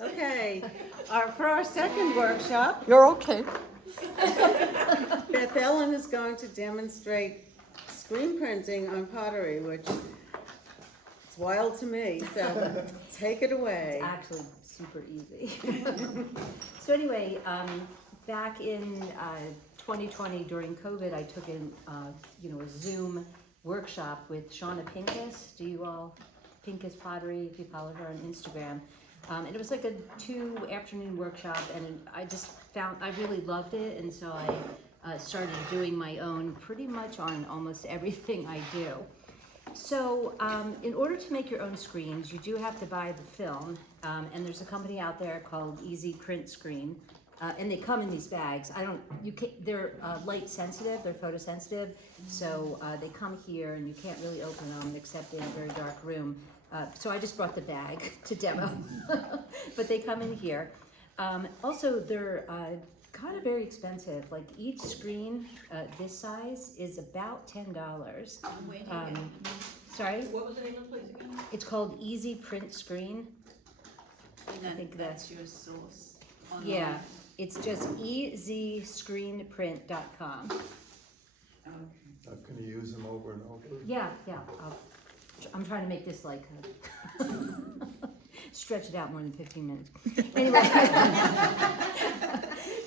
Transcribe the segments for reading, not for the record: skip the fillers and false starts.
Okay, for our second workshop, You're okay. Beth Ellen is going to demonstrate screen printing on pottery, which it's wild to me, so take it away. It's actually super easy. So anyway, back in 2020 during COVID, I took in a Zoom workshop with Shauna Pincus. Do you all, Pincus Pottery, if you follow her on Instagram. And it was like a 2-afternoon workshop, and I just found, I really loved it, and so I started doing my own pretty much on almost everything I do. So in order to make your own screens, you do have to buy the film, and there's a company out there called Easy Print Screen, and they come in these bags. They're light sensitive, they're photosensitive, so they come here and you can't really open them except in a very dark room. So I just brought the bag to demo, but they come in here. Also, they're kind of very expensive. Like each screen this size is about $10. Sorry? What was the name of the place again? It's called Easy Print Screen. And I think that's your source. Online. Yeah, it's just easyscreenprint.com. Can you use them over and over? Yeah. I'm trying to make this like stretch it out more than 15 minutes. Anyway,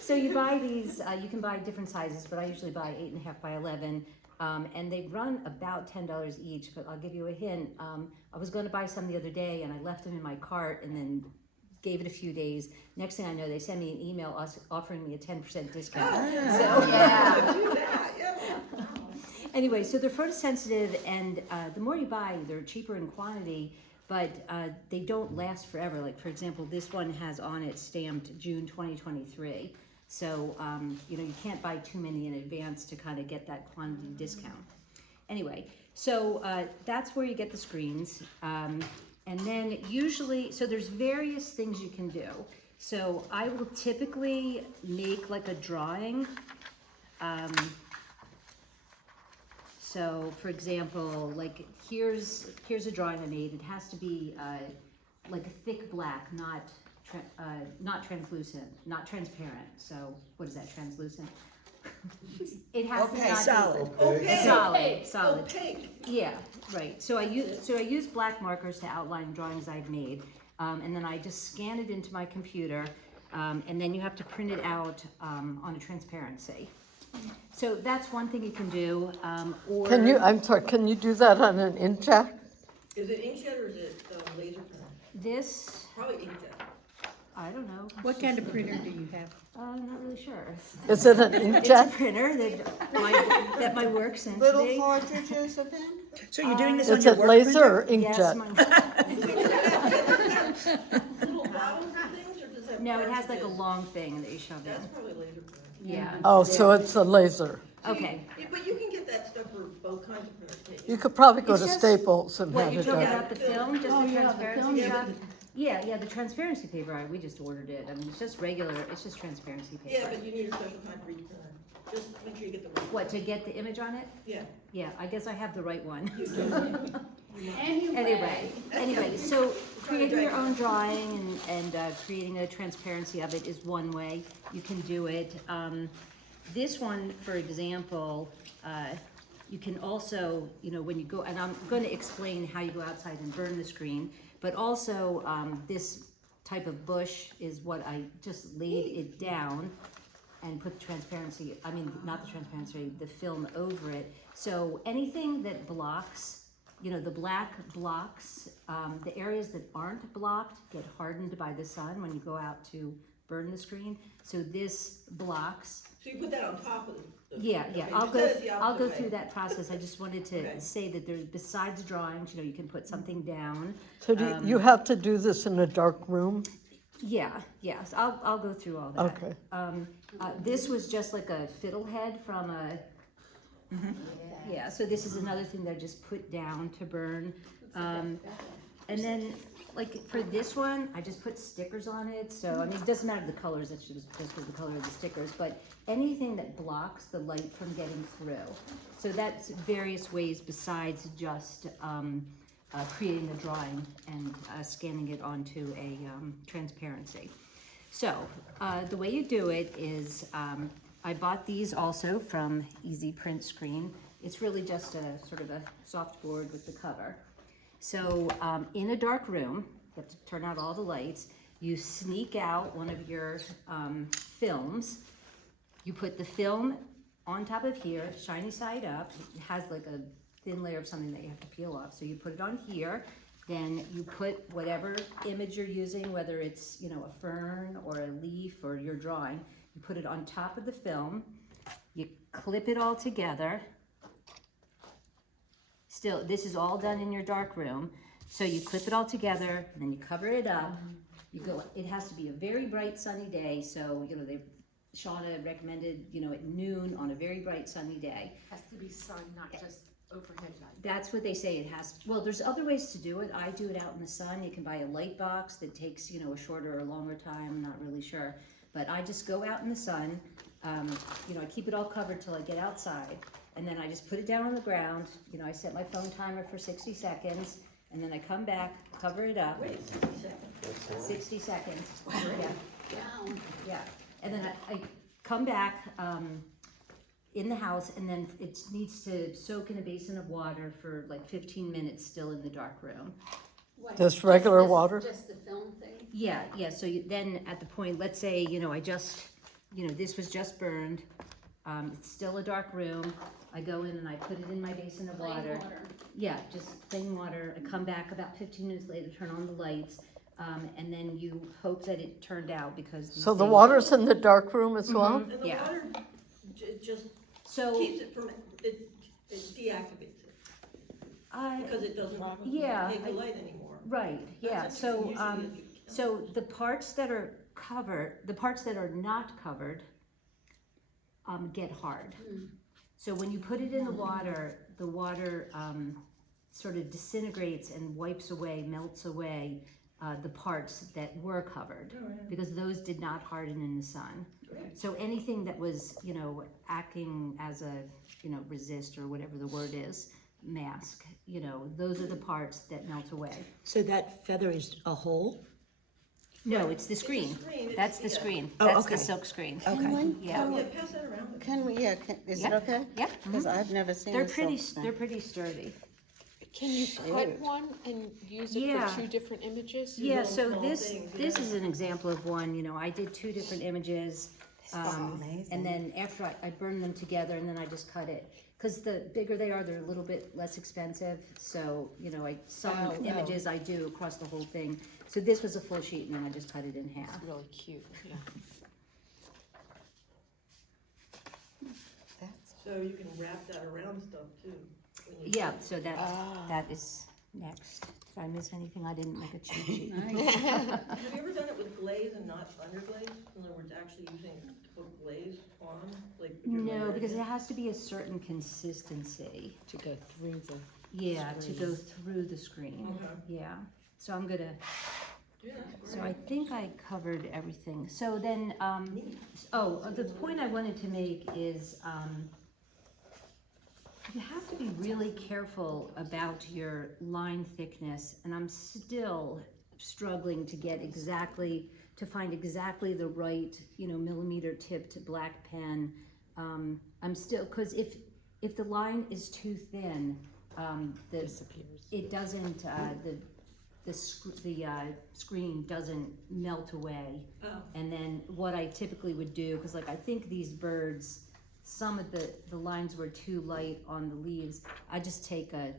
so you buy these. You can buy different sizes, but I usually buy 8.5 by 11. And they run about $10 each, but I'll give you a hint. I was going to buy some the other day and I left them in my cart and then gave it a few days. Next thing I know, they sent me an email offering me a 10% discount. Anyway, so they're photosensitive, and the more you buy, they're cheaper in quantity, but they don't last forever. Like, for example, this one has on it stamped June 2023. So, you can't buy too many in advance to kind of get that quantity discount. Anyway, so that's where you get the screens. And then usually, so there's various things you can do. So I will typically make like a drawing. So for example, like here's a drawing I made. It has to be like a thick black, not translucent, not transparent. So what is that, translucent? It has to not solid. solid. Yeah, right. So I use black markers to outline drawings I've made, and then I just scan it into my computer, and then you have to print it out on a transparency. So that's one thing you can do. Or Can you do that on an inkjet? Is it inkjet or is it laser printer? this, Probably inkjet. I don't know. What kind of printer do you have? I'm not really sure. Is it an It's a inkjet? printer that my work sent to Little me. cartridges of ink? So you're doing this on Is your it work laser printer? or inkjet? Little bottles and things, or does that? No, it has like a long thing that you shove That's in. probably laser printer. Yeah. Oh, so it's a laser. Okay. Yeah, but you can get that stuff for both kinds of printers. can't You could probably go It's to just- Staples and What, have you it talking done. about the film, just Oh, the yeah, the transparency film, yeah, stuff? Yeah, the transparency paper, we just ordered it. I mean, it's just regular, it's just transparency paper. Yeah, but you need a special kind for each printer. Just make sure you get the right. What, to get the image on it? Yeah. Yeah, I guess I have the right one. You do. Anyway, so creating your own drawing and creating a transparency of it is one way you can do it. This one, for example, you can also, when you go, and I'm going to explain how you go outside and burn the screen, but also this type of bush is what I just laid it down and put the transparency, not the transparency, the film over it. So anything that blocks, the black blocks, the areas that aren't blocked get hardened by the sun when you go out to burn the screen. So this blocks. So you put that on top of the. Yeah, okay, I'll you go. said it the I'll go opposite through way. that process. I just wanted to Okay. say that there's, besides drawings, you can put something down. So you have to do this in a dark room? Yes, I'll go through all that. Okay. This was just like a fiddlehead from a. Yeah, so this is another thing that I just put down to burn. And then, like for this one, I just put stickers on it. So it doesn't matter the colors. It's just the color of the stickers. But anything that blocks the light from getting through. So that's various ways besides just creating the drawing and scanning it onto a transparency. So the way you do it is, I bought these also from Easy Print Screen. It's really just a sort of a soft board with the cover. So in a dark room, you have to turn out all the lights. You sneak out one of your films. You put the film on top of here, shiny side up. It has like a thin layer of something that you have to peel off. So you put it on here. Then you put whatever image you're using, whether it's, you know, a fern or a leaf or your drawing, you put it on top of the film. You clip it all together. Still, this is all done in your dark room. So you clip it all together, and then you cover it up. You go, it has to be a very bright sunny day, so, you know, Shauna recommended, you know, at noon on a very bright sunny day. Has to be sun, not just overhead light. That's what they say it has. Well, there's other ways to do it. I do it out in the sun. You can buy a light box that takes, you know, a shorter or longer time. I'm not really sure. But I just go out in the sun. You know, I keep it all covered till I get outside. And then I just put it down on the ground. You know, I set my phone timer for 60 seconds. And then I come back, cover it up. Wait, 60 seconds. 60 seconds. Yeah. Yeah. And then I come back in the house, and then it needs to soak in a basin of water for like 15 minutes still in the dark room. Just regular water? Just the film thing? Yeah, yeah, so then at the point, let's say, you know, this was just burned. It's still a dark room. I go in and I put it in my basin of water. Yeah, just plain water. I come back about 15 minutes later, turn on the lights. And then you hope that it turned out, because So the water's in the dark room as well? And the Yeah. water just So, keeps it from, it deactivates it, because it doesn't yeah, take the light anymore. right, yeah, That's so, interesting. Usually you can- so the parts that are covered, the parts that are not covered, get hard. So when you put it in the water sort of disintegrates and wipes away, melts away the parts that were covered, because those did not harden in the sun. So anything that was, you know, acting as a, you know, resist or whatever the word is, mask, you know, those are the parts that melt away. So that feather is a hole? No, it's the screen. screen, That's the it's- yeah. screen. Oh, That's the okay. silk screen. Okay. Yeah. Yeah, pass that around. Can we, is it Yeah. okay? Yeah. Because I've never seen They're a pretty, silk screen. they're pretty sturdy. Can you cut Cute. one and use it Yeah. for two different images? Yeah, little so small this, things, this yeah. is an example of one, you know, I did 2 different images. amazing. And then after I burned them together, and then I just cut it. Because the bigger they are, they're a little bit less expensive. So, you know, some Oh, no. images I do across the whole thing. So this was a full sheet, and then I just cut it in half. It's really cute, yeah. So you can wrap that around stuff too. when you- Yeah, so that Ah. is next. Did I miss anything? I didn't make a cheat sheet. Have you ever done it with glaze and not underglaze? In other words, actually using to put glaze on, like? if you're No, gonna- because it has to be a certain consistency. To go through the. Yeah, to go through the screen. Okay. Yeah. So I'm gonna, Yeah, that's so great. I think I covered everything. So then, the point I wanted to make is, you have to be really careful about your line thickness, and I'm still struggling to find exactly the right, you know, millimeter tipped black pen. I'm still, because if the line is too thin, Disappears. it doesn't, the screen doesn't melt away. Oh. And then what I typically would do, because like I think these birds, some of the lines were too light on the leaves, I just take the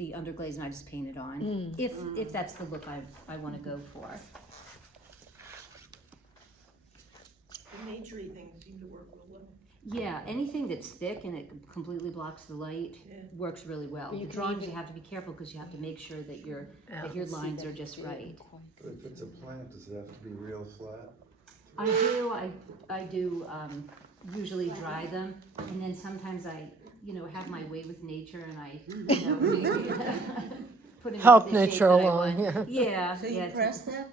underglaze and I just paint it on, if that's the look I want to go for. The naturey things seem to work real well. Yeah, anything that's thick and it completely blocks the light Yeah. works really well. But you The can drawings, you even- have to be careful because you have to make sure that your See lines the are just right. But if it's a plant, does it have to be real flat? I do usually dry them, and then sometimes I, you know, have my way with nature and I, you know, maybe put in Help the shape nature that I along, want. yeah. Yeah, So you yeah. press that?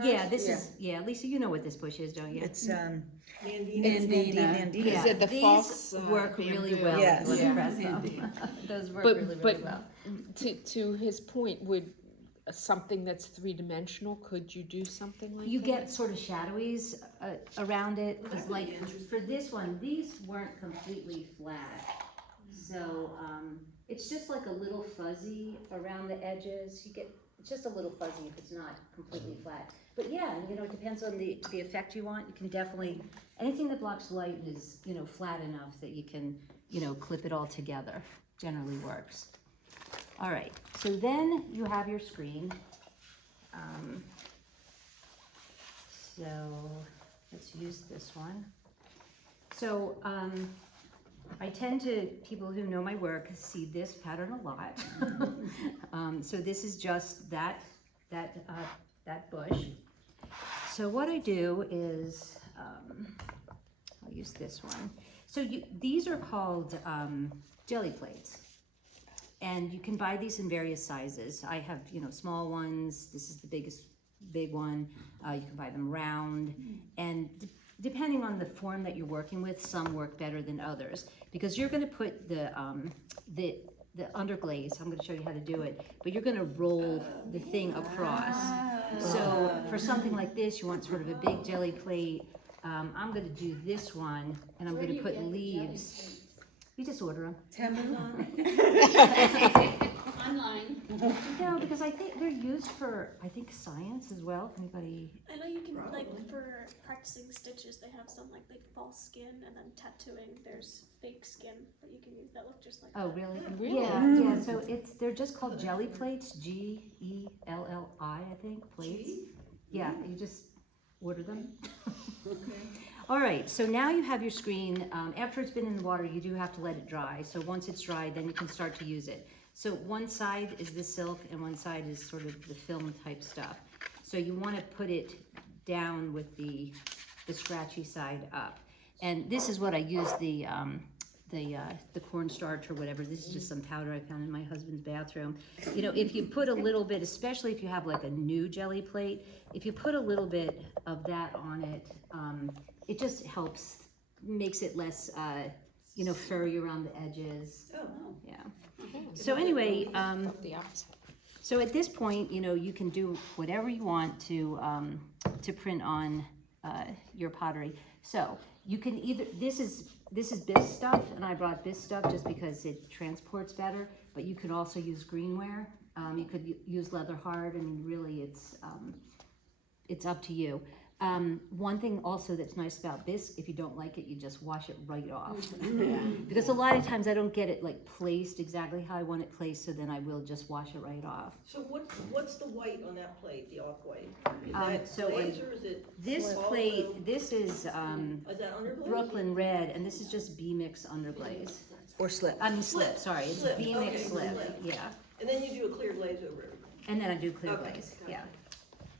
Yeah, this Yeah. is, yeah, Lisa, you know what this bush is, don't you? It's, Nandina. Nandina. Yeah, Is it the these false, work really bamboo? well Yes. if you Yeah. want to press them. Those work But, really, but really well. to his point, would something that's three-dimensional, could you do something like that? You get sort of shadowies around it, because like, for this one, these weren't completely flat. So, it's just like a little fuzzy around the edges. It's just a little fuzzy if it's not completely flat. But yeah, you know, it depends on the effect you want. You can definitely, anything that blocks light and is, you know, flat enough that you can, you know, clip it all together, generally works. All right, so then you have your screen. So let's use this one. So I tend to, people who know my work see this pattern a lot. So this is just that bush. So what I do is, I'll use this one. So these are called jelly plates. And you can buy these in various sizes. I have, you know, small ones. This is the big one. You can buy them round. And depending on the form that you're working with, some work better than others. Because you're gonna put the underglaze, I'm gonna show you how to do it, but you're gonna roll the thing across. So for something like this, you want sort of a big jelly plate. I'm gonna do this one, and I'm gonna put leaves. You just order them. Online. No, because I think they're used for, I think, science as well, if anybody. I know you can, like, for practicing stitches, they have some, like false skin, and then tattooing, there's fake skin that you can use that look just like Oh, that. really? Really? Yeah, so they're just called jelly plates, Gelli, I think, plates. Yeah, you just order them. All right, so now you have your screen. After it's been in the water, you do have to let it dry. So once it's dry, then you can start to use it. So one side is the silk and one side is sort of the film type stuff. So you want to put it down with the scratchy side up. And this is what I use the cornstarch or whatever. This is just some powder I found in my husband's bathroom. You know, if you put a little bit, especially if you have like a new jelly plate, if you put a little bit of that on it, it just helps, makes it less, you know, furry around the edges. Oh. Yeah. So anyway, The opposite. so at this point, you know, you can do whatever you want to print on your pottery. So you can either, this is bisque stuff, and I brought bisque stuff just because it transports better, but you could also use greenware. You could use leather hard. I mean, really, it's up to you. One thing also that's nice about bisque, if you don't like it, you just wash it right off. Because a lot of times I don't get it like placed exactly how I want it placed, so then I will just wash it right off. So what's the white on that plate, the off-white? Is Um, that so glaze or is it? This also- plate, this is Is that underglaze? Brooklyn Red, and this is just B-Mix underglaze. Or slip. I mean slip, sorry, it's Slip, B-Mix okay, slip, slip. yeah. And then you do a clear glaze over it. And then I do clear Okay, glaze, got it. yeah.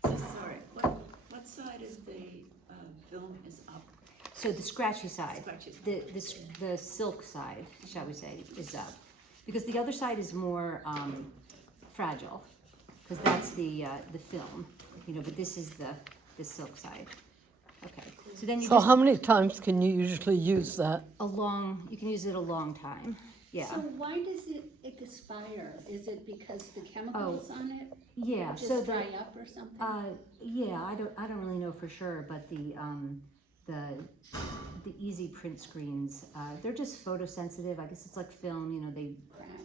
So sorry, what side is the film is up? So the scratchy side, Scratchy the silk side, shall we say, is up. Because the other side is more fragile, because that's the film, you know, but this is the silk side. Okay, so then you So just, how many times can you usually use that? you can use it a long time, yeah. So why does it expire? Is it because the chemicals on it Yeah, just so dry up or something? yeah, I don't really know for sure, but the easy print screens, they're just photosensitive. I guess it's like film, you know,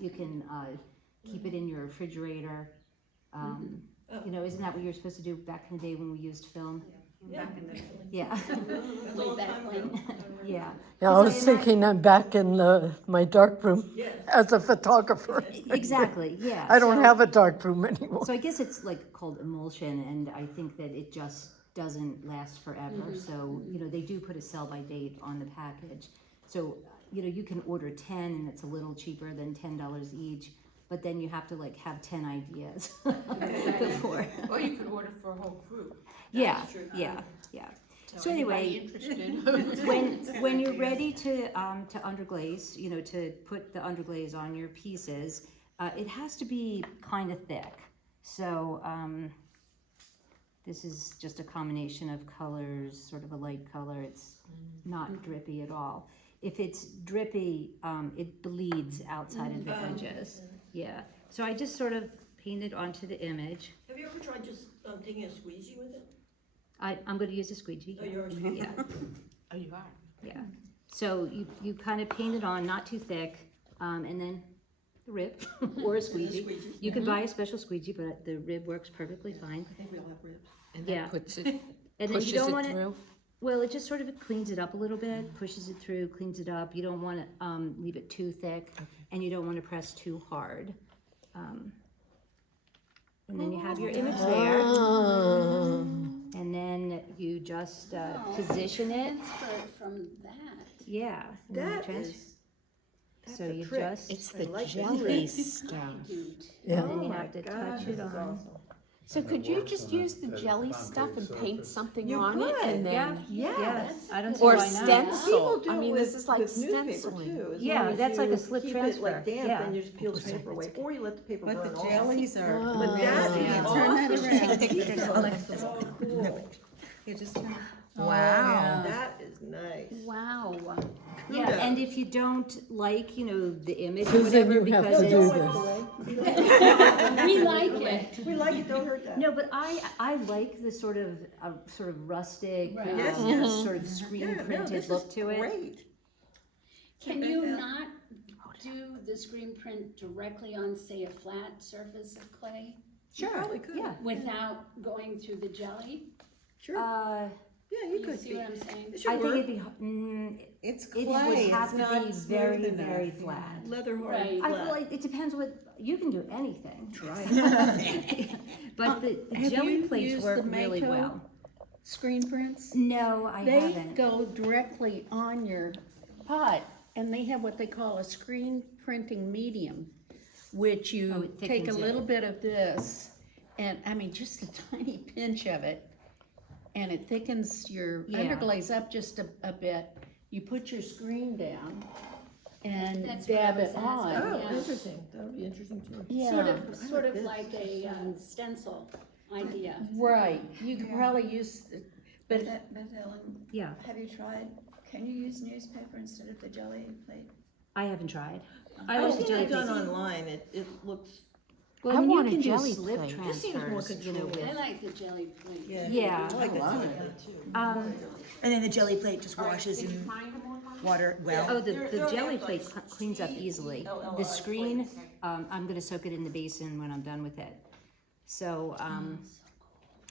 you can keep it in your refrigerator. You know, isn't that what you were supposed to do back in the day when we used film? Yeah. Yeah, That's a long time ago. yeah. Yeah, I was thinking I'm back in my dark room Yes. as a photographer. Exactly, yeah. I don't So- have a dark room anymore. So I guess it's like called emulsion, and I think that it just doesn't last forever. So, you know, they do put a sell-by date on the package. So, you know, you can order 10 and it's a little cheaper than $10 each, but then you have to like have 10 ideas before. Or you could order for a whole group. Yeah, yeah. So anyway, when you're ready to underglaze, you know, to put the underglaze on your pieces, it has to be kind of thick. So This is just a combination of colors, sort of a light color. It's not drippy at all. If it's drippy, it bleeds outside of the edges. Yeah. So I just sort of painted onto the image. Have you ever tried just taking a squeegee with it? I'm going to use a squeegee. Oh, yours? Yeah. Oh, you are? Yeah. So you kind of paint it on, not too thick, and then the rib or a squeegee. You can buy a special squeegee, but the rib works perfectly fine. I think we all have ribs. And Yeah. that puts it, And then pushes you don't it want it. through? Well, it just sort of cleans it up a little bit, pushes it through, cleans it up. You don't want to leave it too thick, and you don't want to press too hard. And then you have your image there, Ah. and then you just position it. Transfer from that. Yeah. and then That trans- is, So you just, It's I the like this. jelly stuff. Yeah. and then you have to touch it on. So And could it you works just on a- use the at a jelly concave stuff and paint surface. something You on it could, and then? Yes, I don't see Or why not. stencil. People I do mean, it this is like with newspaper stenciling. too. As Yeah, long as that's like a you slip keep transfer, it like damp yeah. and you just peel the paper away, or you let the paper burn But the off. jellies are. But that Yeah, is turn that awesome. around. So cool. You just turn. Wow. That is nice. Wow. Yeah, and if you don't like, the image or Susan, whatever, you have because to do it's. this. We like it. We like it, don't hurt that. No, but I like the sort of rustic, Right. Yes, yes. sort of screen Yeah, no, printed this look is to it. great. Can you not do the screen print directly on, say, a flat surface of clay You probably could. Yeah. without going through the jelly? Sure. Yeah, you You could see be. what I'm saying? It should I think work. it'd be, It's it clay, would it's have to not be smooth very, enough, very yeah. flat. Leather hard, Right. I feel flat. like it depends you can do anything. Try But the Have jelly you plates used work the really Mako? well. Screen prints? No, I They haven't. go directly on your pot, and they have what they call a screen printing medium, which Oh, you it take a thickens it. little bit of this, and, I mean, just a tiny pinch of it, and it thickens your Yeah. underglaze up just a bit. You put your screen down and That's what I dab was it on. asking. Oh, Yeah. interesting. That would be interesting too. Yeah, Sort of like a stencil idea. right, you could probably use, but But Ellen, Yeah, have you tried, can you use newspaper instead of the jelly plate? I haven't tried. I like the think jelly I've done plate. online, it looks, Well, I I mean, want a you can do jelly slip plate. This seems more transfers, controlled. I like the jelly plate. Yeah. I like that jelly plate too. And then the jelly plate just washes in water well? Oh, the jelly plate cleans up easily. The screen, I'm gonna soak it in the basin when I'm done with it. So,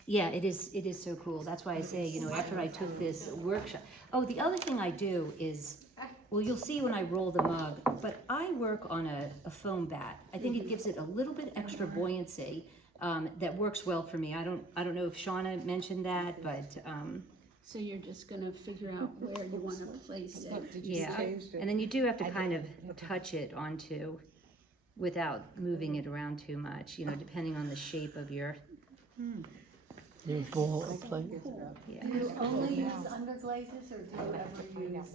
yeah, it is so cool. That's why I say, after I took this workshop. Oh, the other thing I do is, well, you'll see when I roll the mug, but I work on a foam bat. I think it gives it a little bit extra buoyancy, that works well for me. I don't know if Shauna mentioned that, but, So you're just gonna figure out where you wanna place it. yeah. And then you do have to kind of touch it onto, without moving it around too much, depending on the shape of your, Your bowl plate. yeah. Do you only use underglazes or do you ever use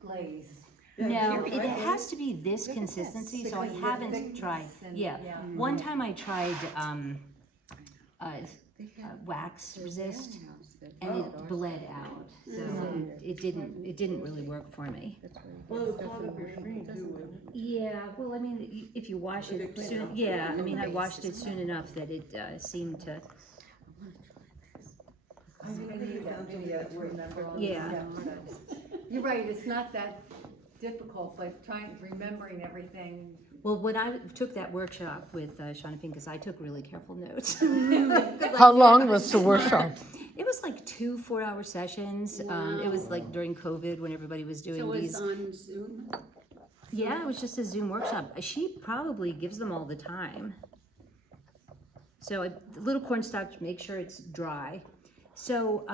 glaze? No, it has to be this consistency, so I haven't tried, yeah. One time I tried, wax resist, and it bled out, so it didn't really work for me. Well, it would clog up your screen too, wouldn't it? Yeah, well, I mean, if you wash it soon, yeah, I mean, I washed it soon enough that it seemed to, yeah. You're right, it's not that difficult, but remembering everything. Well, when I took that workshop with Shauna Pincus, I took really careful notes. How long was the workshop? It was like 2 4-hour sessions. It was like during COVID when everybody was doing So these. it's on Zoom? Yeah, it was just a Zoom workshop. She probably gives them all the time. So a little cornstarch, make sure it's dry. So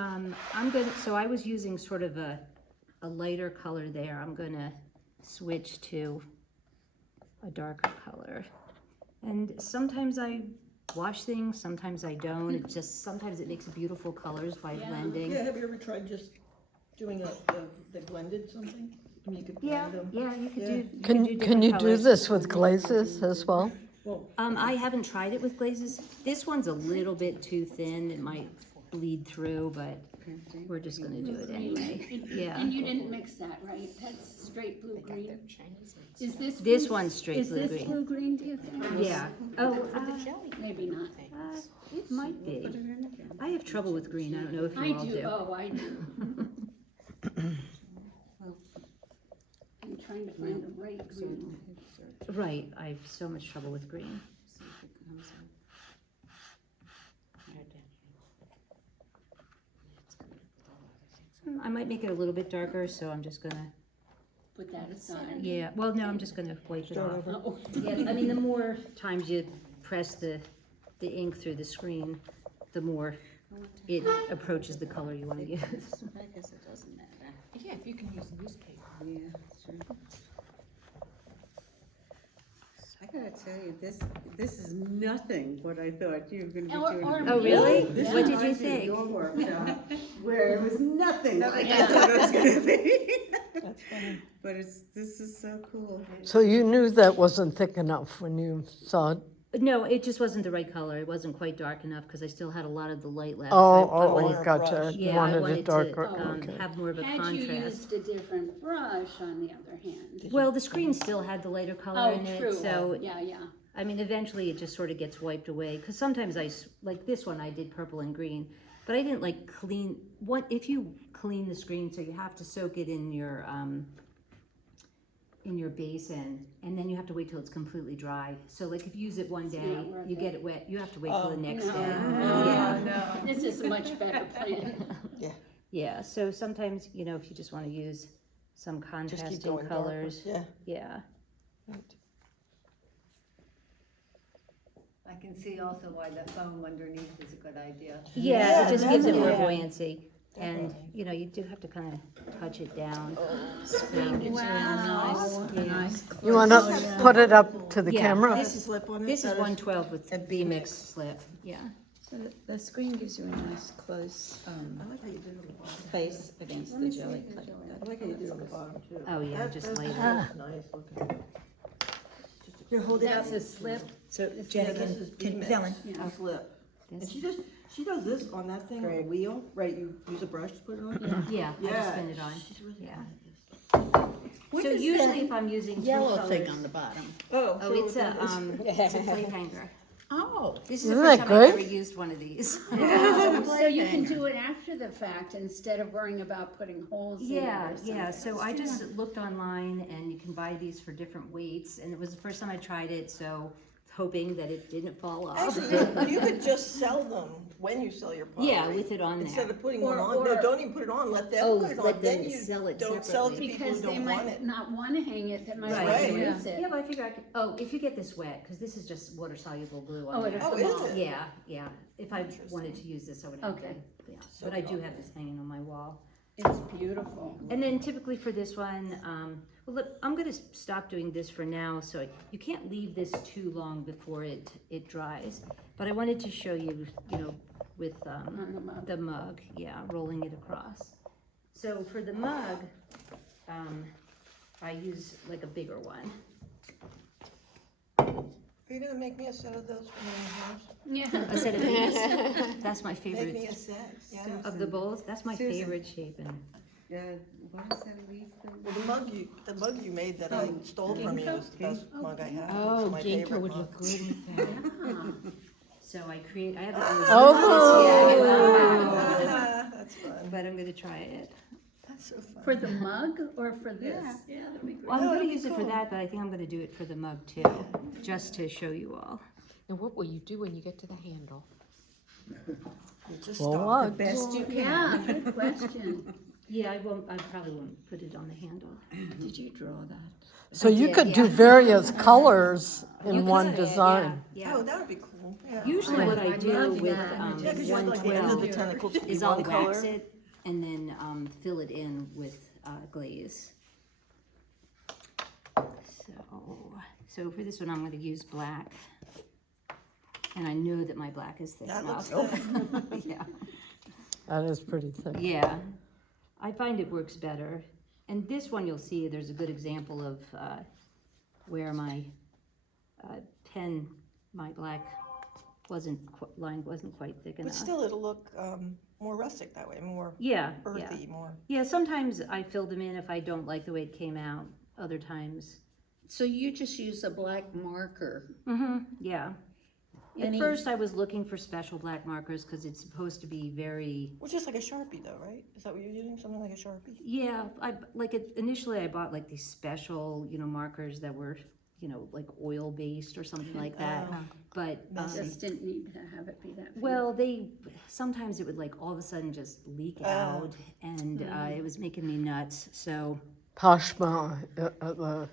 so I was using sort of a lighter color there. I'm gonna switch to a darker color. And sometimes I wash things, sometimes I don't. It just, sometimes it makes beautiful colors by blending. Yeah, have you ever tried just doing the blended something? I mean, you could Yeah, blend them. yeah, you could Yeah. do. Can you different do colors. this with glazes as well? I haven't tried it with glazes. This one's a little bit too thin. It might bleed through, but we're just gonna do it anyway. Yeah. And you didn't mix that, right? That's straight blue green. Is this? This blue- one's straight blue Is this green. blue green, do you think? Yeah. Oh, Maybe not. it might be. I have trouble with green. I don't know if you I all do, do. oh, I do. I'm trying to find the right green. Right. I have so much trouble with green. I might make it a little bit darker, so I'm just gonna. Put that aside. Yeah. Well, no, I'm just gonna wipe it off. Oh, Yeah, I mean, the more times you press the ink through the screen, the more it approaches the color you want to use. I guess it doesn't matter. Yeah, if you can use newspaper. Yeah, sure. I gotta tell you, this is nothing what I thought you were gonna be doing. Oh, really? This What did you reminds me of think? Your workshop, where it was nothing like I Yeah. thought it was gonna be. But this is so cool. So you knew that wasn't thick enough when you saw it? No, it just wasn't the right color. It wasn't quite dark enough because I still had a lot of the light left. Oh, So I wanted- gotcha. You Yeah, I wanted wanted it darker, to okay. have more of a had you contrast. used a different brush, on the other hand. Well, the screen still had the lighter color Oh, in it, true. so Yeah, yeah. I mean, eventually it just sort of gets wiped away. Because sometimes like this one, I did purple and green, but I didn't like clean. If you clean the screen, so you have to soak it in your basin, and then you have to wait till it's completely dry. So like if you use it one day, not worth you it. get it wet, you have to wait till the next No, day. no, Yeah. This is a much better plan. Yeah. So sometimes, if you just want to use some contrasting colors. Yeah. I can see also why the foam underneath is a good idea. Yeah, it just gives it more buoyancy. And, you do have to kind of touch it down. Wow. Yeah. You want to put it up to the Yeah, camera? This is 112 with a B-mix slip, yeah. So the screen gives you a nice close, face against the jelly. I like how you did it on the bottom too. Oh, yeah, just laid it. That's nice looking. Here, hold it up. That's a slip. So Yeah, Jen, this is to B-mix. Ellen. A flip. And This- she does this on that thing, on a wheel, right, you use a brush to put it on? Yeah, I just Yeah, spin it on, she's really yeah. good at this. So usually if I'm using two Yellow colors. thing on the bottom. Oh, Oh, it's a plate hanger. Oh. This is the Isn't first that time I've great? ever used one of these. So you can do it after the fact instead of worrying about putting holes in it Yeah, or yeah, something. so I just looked online and you can buy these for different weights, and it was the first time I tried it, so hoping that it didn't fall off. Actually, you could just sell them when you sell your pottery. Yeah, with it on Instead there. of putting one on, Or- no, don't even put it on, let them Oh, put it let on, them then you sell it don't sell it to separately. people who Because they don't want might it. not wanna hang it, that might Right. want to use it. Yeah, but I figure if you get this wet, because this is just water soluble glue Oh, on it there. is Oh, the is mall. it? Yeah, if I wanted to use this, I would have to. Okay. Yeah, but I do have this hanging on my wall. It's beautiful. And then typically for this one, well, look, I'm gonna stop doing this for now, so you can't leave this too long before it dries. But I wanted to show you, with On the mug. the mug, yeah, rolling it across. So for the mug, I use like a bigger one. Are you gonna make me a set of those for my house? Yeah. A set of these, that's my Make me favorite, a set, yeah. of the bowls, that's my Susan. favorite shape. And What is that leaf thing? Well, the mug you made that I stole from you is the best mug I have. Oh, It's my ginkgo favorite would mug. look good with that. So I have it. Oh. That's fun, But I'm gonna try it. that's so fun. For the mug or for this? Yeah, that'd be great. Well, I'm No, gonna that'd be use it for cool. that, but I think I'm gonna do it for the mug too, just to show you all. And what will you do when you get to the handle? You just Well, stop. what? Best you can. Yeah, good question. Yeah, I probably won't put it on the handle. Did you draw that? So you did, could do yeah. various colors You in could one say, design. Yeah, Oh, that would be cool, yeah. usually what I I do love with that. Yeah, 'cause you want like the end of the 112 tentacles to be is I'll one color. wax it and then fill it in with glaze. So for this one, I'm gonna use black. And I know that my black is thick That enough. looks good. Yeah. That is pretty thick. Yeah, I find it works better. And this one you'll see, there's a good example of where my pen my black line wasn't quite thick enough. But still, it'll look, more rustic that way, more Yeah, earthy, yeah. more. Yeah, sometimes I filled them in if I don't like the way it came out. Other times, So you just use a black marker? yeah. At Any- first, I was looking for special black markers because it's supposed to be very. Which is like a Sharpie though, right? Is that what you're using, something like a Sharpie? Yeah, initially I bought like these special, markers that were, like oil based or something like that. But Just didn't need to have it be that. big. well, sometimes it would like all of a sudden just leak out, and it was making me nuts. So Poshma, the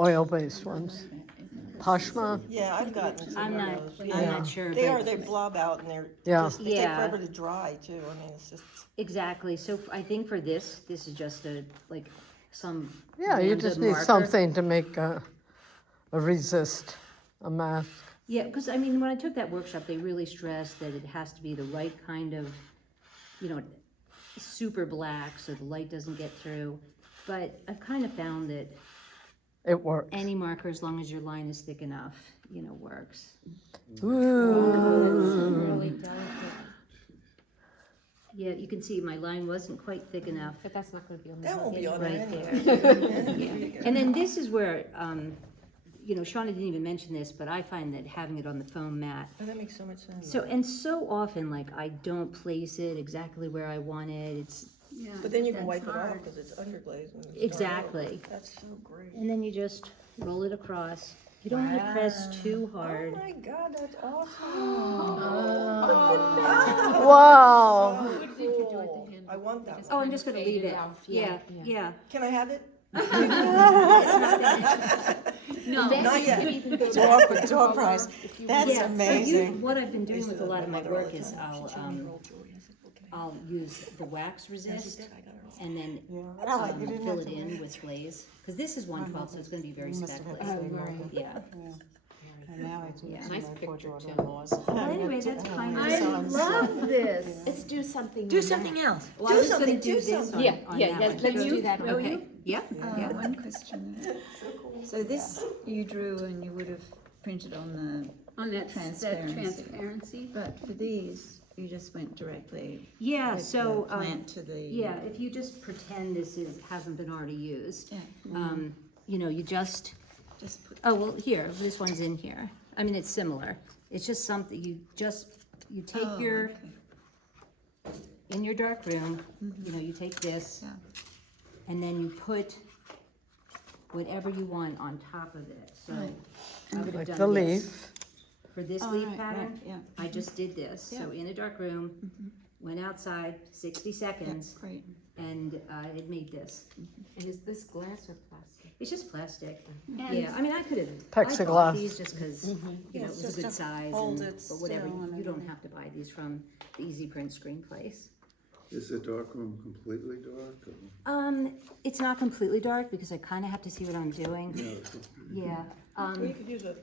oil-based ones. Poshma, Yeah, I've gotten some I'm of not, those. I'm not sure. but They blob out and Yeah. they take Yeah. forever to dry too. I mean, it's just. Exactly. So I think for this is just some. yeah, you just random need marker. something to make a resist, a mask. Yeah, because I mean, when I took that workshop, they really stressed that it has to be the right kind of, super black so the light doesn't get through. But I've kind of found that It works. any marker, as long as your line is thick enough, works. Really delicate, Yeah, you can see my line wasn't quite thick enough but that's not gonna be on the. That won't be on there right anyway. there. Yeah. And then this is where, Shauna didn't even mention this, but I find that having it on the foam mat. Oh, that makes so much sense. So often, like, I don't place it exactly where I want it. It's, Yeah, But then you can that's wipe it off hard. because it's underglaze. And it's Exactly. dark. That's so great. and then you just roll it across. You don't want to press too hard. Oh my God, that's awesome. Wow. So cool. I want that one. Oh, I'm just gonna leave it. Yeah, Yeah. yeah. Can I have it? No, Not yet. Door prize. That's Yeah, so amazing. what I've been doing used with to a let lot of my my mother all work the is time. She showed me her old jewelry. I said, "Look, can I have I'll use the wax it?" And she resist did. I got her all. and then Yeah. You didn't fill have it to in wait. with glaze. Because this is 1/12, so it's going to be very You must have speckly. had the same right. marker. Yeah. And now I do Yeah. some Nice of my poor picture, too. daughter-in-laws. Well, anyway, that's kind of. I love this. Let's do something. Do something else. Well, I was gonna something, do do this something. on, Yeah, on yeah, that yeah, one. let's do that one. Okay, yeah, yeah. One question. So this you drew and you would have printed on the, on that Transparency. transparency. but for these, you just went directly Yeah, with so, the plant to the. yeah, if you just pretend hasn't been already used, Yeah. you just, Just put. oh, well, here, this one's in here. I mean, it's similar. It's just something, you take Oh, your, okay. in your dark room, you take this, Yeah. and then you put whatever you want on top of it. So I would have Like done the this. leaf. For this Oh, leaf right, pattern, right, yeah. I just did this. So in a dark room, went outside 60 seconds, Great. and it made this. And is this glass or plastic? It's just plastic. And- Yeah, I mean, I could have. I Plexiglass. bought these just because, Yeah, it it's was a just good to size, hold and, it but whatever, still and you don't everything. have to buy these from the Easy Print Screen Place. Is the dark room completely dark? or- It's not completely dark because I kind of have to see what I'm doing. No, it's- Yeah. Well, you could use a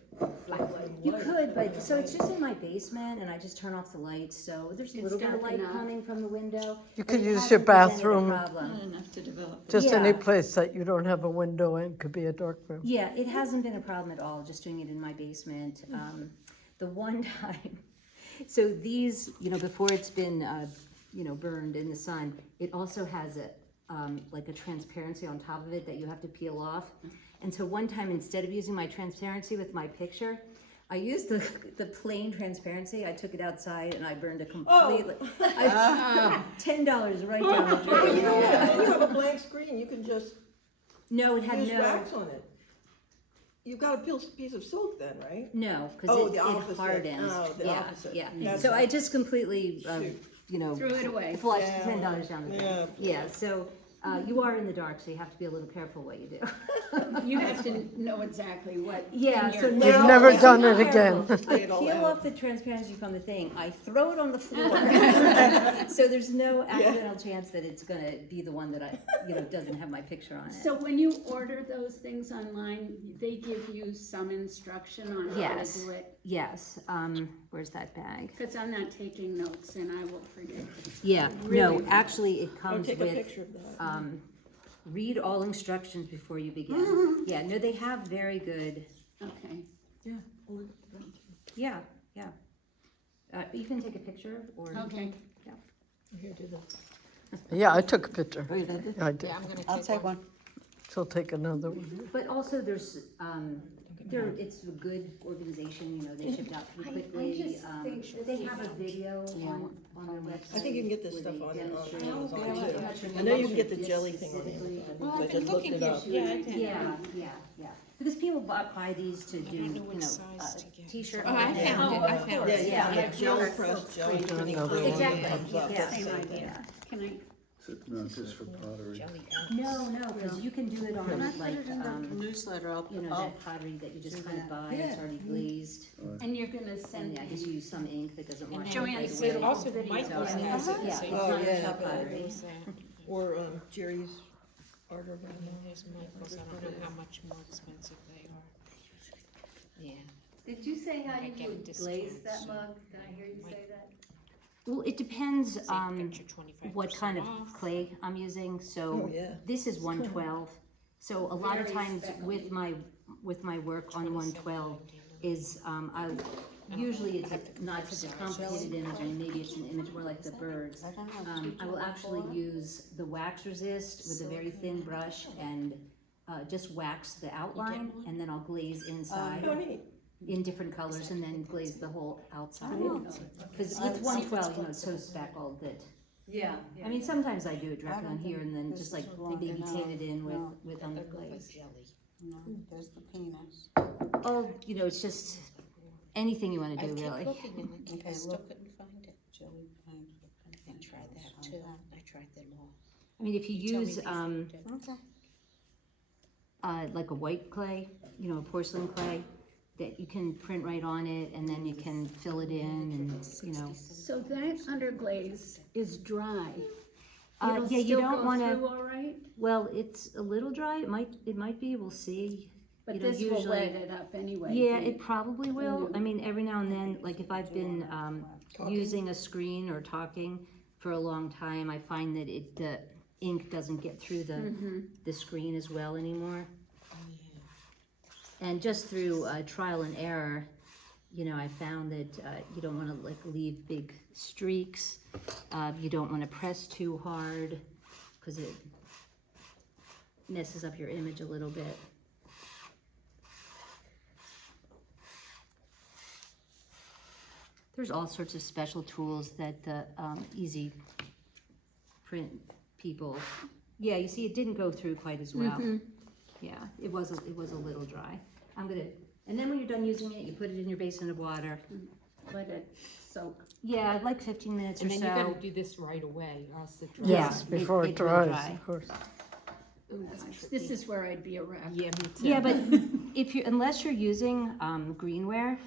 black light. You could, but, so it's just in my basement, and I just turn off the lights, so there's a It's little bit of dark light enough. coming from the window. You but could it use hasn't your presented a bathroom. problem. Not enough to develop. Just any Yeah. place that you don't have a window in could be a dark room. Yeah, it hasn't been a problem at all, just doing it in my basement. The one time, so these, before it's been, burned in the sun, it also has like a transparency on top of it that you have to peel off. And so one time, instead of using my transparency with my picture, I used the plain transparency. I took it outside and I burned it completely. $10 right down the drain. You have a blank screen, you can just No, it had use no. wax on it. You've got a piece of silk then, right? No, Oh, because the it opposite. hardens. Oh, the Yeah, opposite. yeah. That's So right. I just completely, Shoot. Threw it away. flushed Yeah. $10 down the drain. Yeah. Yeah, so you are in the dark, so you have to be a little careful what you do. You have to know exactly what. Yeah, in so your- now. You've never I'm done it careful. again. I it all peel out. off the transparency from the thing, I throw it on the floor. So there's no accidental chance that it's gonna be the one that doesn't have my picture on it. So when you order those things online, they give you some instruction on how Yes. to do it? Yes, where's that bag? Because I'm not taking notes and I will forget. Yeah, no, actually, it I'll comes take a with, picture of that. read all instructions before you begin. Yeah, no, they have very good, Okay. Yeah, yeah. You can take a picture or. Okay. Here, do this. Yeah, I took a picture. Oh, you did? I did. Yeah, I'm gonna I'll take one. She'll take another one. But also there's, it's a good organization, you know, they shipped out pretty quickly. They have a video on their website. I think you can get this where stuff they on demonstrate Amazon it. too. I know you can get the jelly thing on Amazon, I just looked it up. Yeah. Because people buy these to do, you know, t-shirt. Oh, I found it, I found it. Yeah, Yeah. gel pressed jelly. Exactly, yeah. Same idea. Can I, Is it not just for pottery? No, because you can do it Can I on put like, it in the newsletter? you know, that pottery that you just kind of buy, it's already glazed. and you're gonna And send I guess you use some ink that doesn't wash. Joanne, right say away. Also, Michael's So, has it, yeah, so it's you Oh, not yeah. shop pottery. use that. Or Jerry's Arbor. There's Michael's, I don't know how much more expensive they are. Yeah. Did you say how I you get a would discount, glaze that so mug? Did I hear you say that? Well, it depends, Same picture, 25% what kind of off. clay I'm using, so Oh, yeah. this is 112. So a lot of Very times speckly. with my work on 112 is, usually it's not such a complicated image, I mean, maybe it's an image more like the birds. I will actually use the wax resist with a very thin brush and just wax the outline, and then I'll glaze inside Oh, neat. in different colors, and then glaze the whole outside. Because with 112, you know, it's so speckled that, Yeah. I mean, sometimes I do it directly on here and then just like maybe paint it in with underglaze. No, there's the penis. Oh, you know, it's just anything you want to I do, kept really. looking and I Okay, still look. couldn't find it. Jelly pines. I tried that too, I tried them all. I mean, if you Tell me use if you found it. Okay. like a white clay, you know, a porcelain clay, that you can print right on it, and then you can fill it in, and you know. so that underglaze is dry. It'll Yeah, you still don't go want through to. all right? Well, it's a little dry. It might be. We'll see. But You know, this will usually- wet it up anyway. Yeah, the- it probably will. I mean, every now and then, like if I've been Talking. using a screen or talking for a long time, I find that the ink doesn't get through the screen as well anymore. And just through trial and error, you know, I found that you don't want to like leave big streaks. You don't want to press too hard because it messes up your image a little bit. There's all sorts of special tools that the easy print people. Yeah, you see, it didn't go through quite as well. Yeah, it was a little dry. And then when you're done using it, you put it in your basin of water. Let it soak. Yeah, like 15 minutes And or then so. you gotta do this right away, or else it dries. Yes, it- before it it will dries, dry. of course. Oh, gosh, this is where I'd be a wreck. Yeah, me too. Yeah, but unless you're using greenware,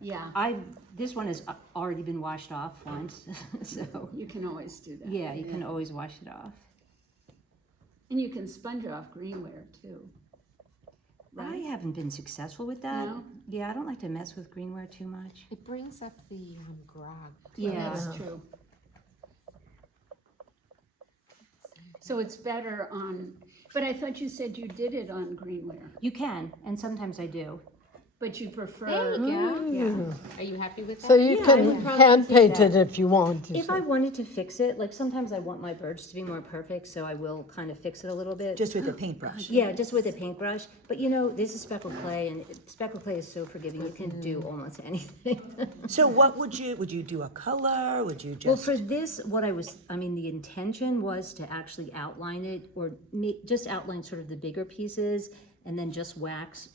Yeah, this one has already been washed off once, so you can always do that. yeah, you can always wash it off. And you can sponge off greenware too. I haven't been successful with that. No? Yeah, I don't like to mess with greenware too much. It brings up the grog. Yeah. That's true. So it's better on, but I thought you said you did it on greenware, You can, and sometimes I do. but you prefer. There you go. Yeah. Are you happy with that? So you Yeah, I can would probably hand take paint that. it if you want. If I wanted to fix it, like sometimes I want my birds to be more perfect, so I will kind of fix it a little bit. Just with a paintbrush. Yeah, just with a paintbrush. But you know, this is speckled clay, and speckled clay is so forgiving. You can do almost anything. So what would you do a color? Would you just? Well, for this, the intention was to actually outline it, or just outline sort of the bigger pieces, and then just wax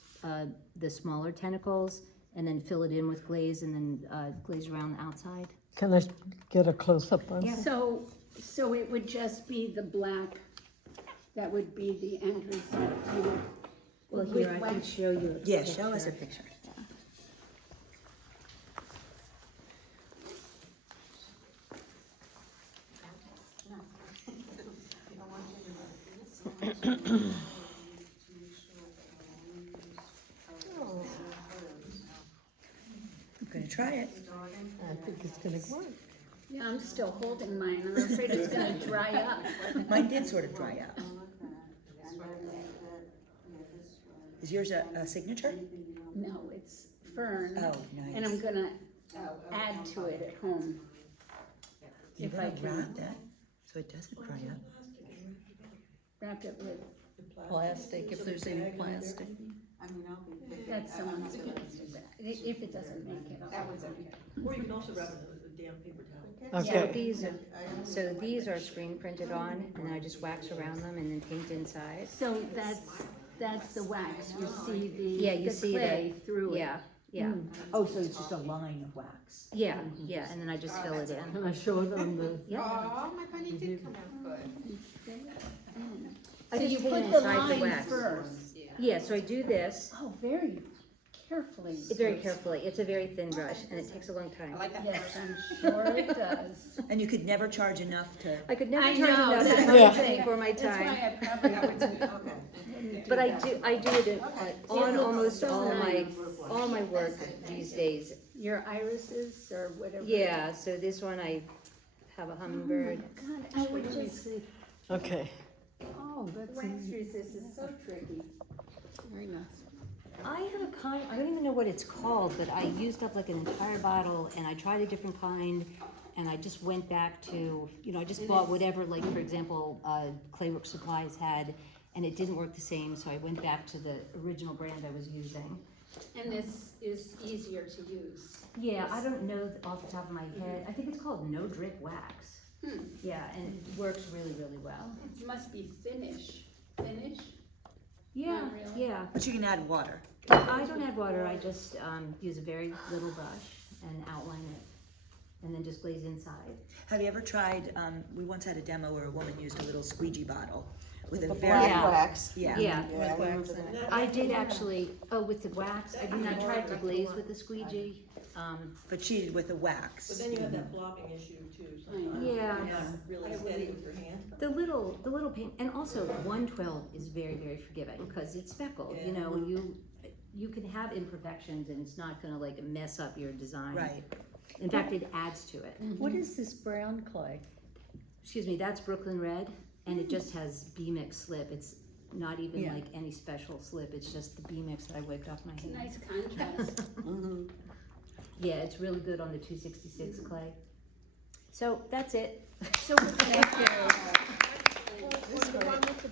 the smaller tentacles, and then fill it in with glaze, and then glaze around the outside. Can I get a close-up on? Yeah. So it would just be the black, that would be the end result. You would- Well, with here, I can wax- show you. Yeah, show us a picture. I'm gonna try it. I think it's gonna work. Yeah, I'm still holding mine. I'm afraid it's gonna dry up. Mine did sort of dry up. Is yours a signature? No, it's fern. Oh, And I'm nice. gonna add to it at home. You if I gotta can- wrap that so it doesn't dry up. Wrap it with, Plastic, if there's any plastic. that's someone's plastic bag. If it doesn't make it, I'll. Or you can also wrap it in a damn paper towel. So Okay. these are screen printed on, and then I just wax around them and then paint inside. So that's the wax, you see Yeah, you the see clay through it. Yeah, Oh, so it's just a line of wax. yeah, and then I just fill it in. Can I show them the? Yeah. Oh, my bunny did come out good. I So just you paint put the inside the line wax. first. Yeah, so I do this Oh, very carefully. very carefully. It's a very thin brush, and it takes a long time. Yes, I'm sure it does. And you could never charge enough to, I could never I charge know, enough that's Yeah. money for my That's time. why I probably wouldn't. But I do it on looks almost so all my work these days. Your irises or whatever. Yeah, so this one I have a hummingbird. God, I would just, Okay. oh, that's. Wax resist is so tricky. Very nice. I have a kind, I don't even know what it's called, but I used up like an entire bottle and I tried a different kind and I just went back to, I just bought whatever, like for example, Claywork Supplies had, and it didn't work the same, so I went back to the original brand I was using. And this is easier to use. Yeah, I don't know off the top of my head. I think it's called No Drip Wax. Yeah, and it works really, really well. It must be finish. Finish? Yeah, Not really. yeah. but you can add water. I don't add water, I just use a very little brush and outline it, and then just glaze inside. Have you ever tried, we once had a demo where a woman used a little squeegee bottle with a The very. black Yeah. wax. Yeah. Yeah, Yeah, I remember that. I did actually, with the wax, I tried to glaze with the squeegee. But she did with the But wax. then you have that flopping issue too sometimes. Yeah. You're not really steady with your hand. The little paint, and also 112 is very, very forgiving, because it's speckled, you can have imperfections and it's not gonna like mess up your design. Right. In fact, it adds to it. What is this brown clay? Excuse me, that's Brooklyn Red, and it just has B-Mix slip. It's not even Yeah. like any special slip, it's just the B-Mix that I wiped off my hand. Nice contrast. Yeah, it's really good on the 266 clay. So, that's it. So with the, the one with the